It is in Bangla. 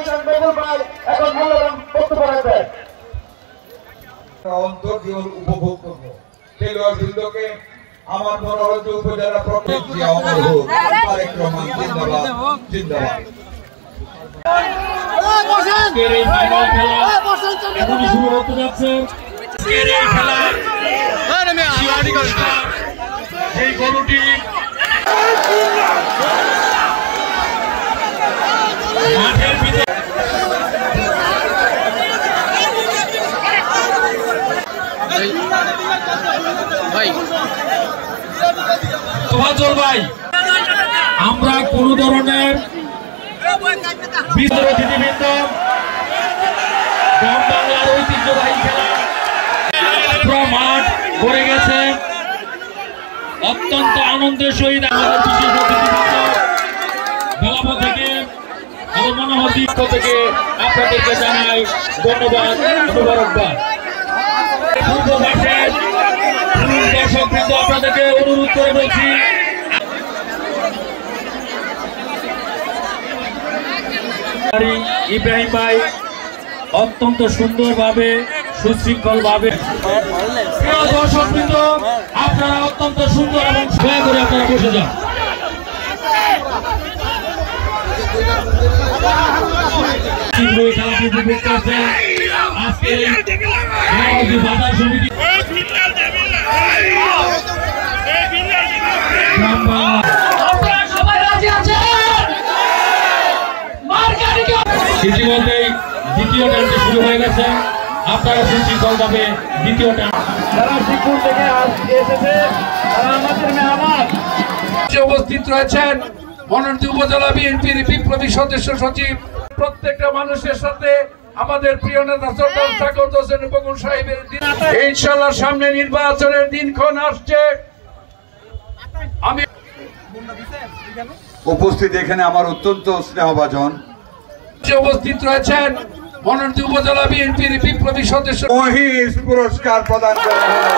হোসেন বেগুল ভাই এখন মূল্যবান বক্তব্য রাখবেন। অন্তর্জীবন উপভোগ করব। খেলোয়াড় বৃন্দকে আমার মনোরঞ্জ উপজেলা প্রতিনিধি অমর হোক তারেক রহমান জিন্দাবাদ জিন্দাবাদ। এই ফাইনাল খেলা এখনই শুরু হতে যাচ্ছে। এই খেলা এই গরুটি মাঠের ভিতরে ভাই আমরা কোন ধরনের অতিথিবৃন্দ গ্রাম বাংলার ঐতিহ্যবাহী খেলা পুরো মাঠ ভরে গেছে। অত্যন্ত আনন্দের সহিত আমাদের বিশেষ অতিথিবৃন্দ বেলাপো থেকে আমার মনোহর দিক থেকে আপনাদেরকে জানাই ধন্যবাদ মুবারকবাদ। পূর্ব মাঠের দর্শকবৃন্দ আপনাদেরকে অনুরোধ করে বলছি ইব্রাহিম ভাই অত্যন্ত সুন্দরভাবে সুশৃঙ্খলভাবে দর্শকবৃন্দ আপনারা অত্যন্ত সুন্দর এবং দয়া করে আপনারা বসে যান। খেলাটি উপভোগ করছেন আজকে বাজার সমিতি ইতিমধ্যেই দ্বিতীয় টানটি শুরু হয়ে গেছে। আপনারা সুশৃঙ্খলভাবে দ্বিতীয় টান যারা শিবপুর থেকে এসেছে তারা আমাদের মেহমান উপস্থিত রয়েছেন মনোনীত উপজেলা বিএনপির বিপ্লবী সদস্য সচিব প্রত্যেকটা মানুষের সাথে আমাদের প্রিয় নেতা সরকার সাকত হোসেন বকুল সাহেবের দিন ইনশাআল্লাহ সামনে নির্বাচনের দিনক্ষণ আসছে। আমি উপস্থিত এখানে আমার অত্যন্ত স্নেহভাজন উপস্থিত রয়েছেন মনোনীত উপজেলা বিএনপির বিপ্লবী সদস্য মহিষ পুরস্কার প্রদান করা হলো।